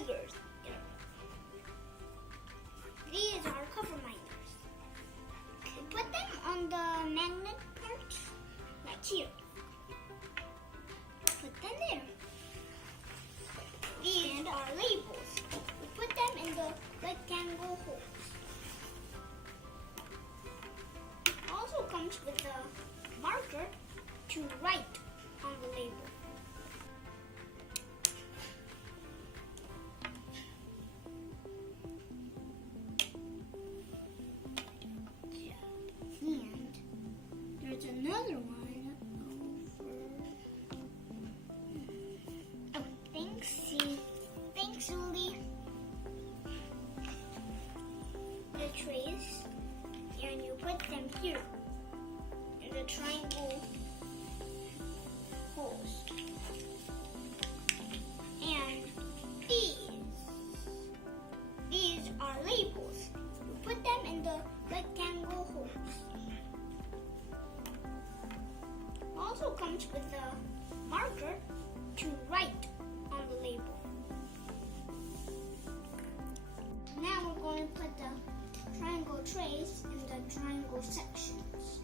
figures here. These are cover miners. Put them on the magnet parts, like here. Put them there. These are labels. We put them in the rectangle holes. Also comes with a marker to write on the label. And there's another one over. Oh, thanks, Julie. The trays, and you put them here in the triangle holes. And these are labels. You put them in the rectangle holes. Also comes with a marker to write on the label. Now we're going to put the triangle trays in the triangle sections.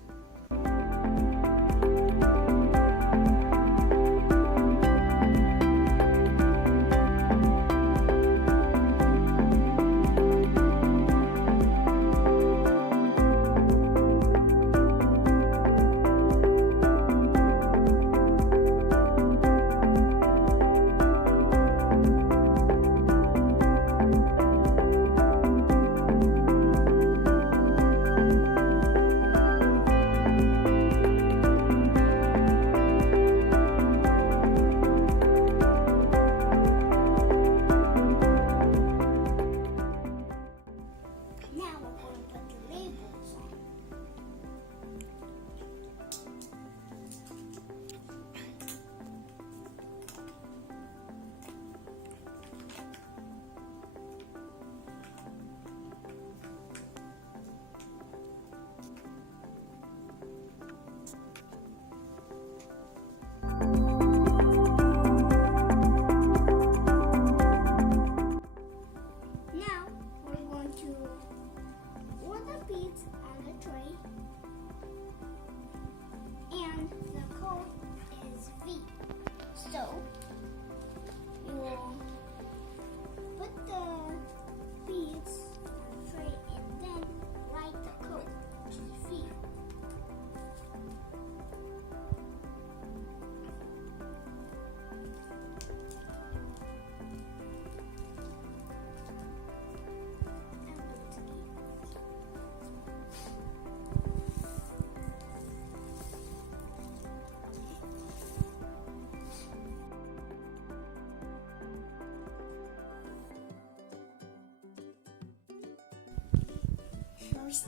So, you will put the beads on the tray and then write the code, which is V. First,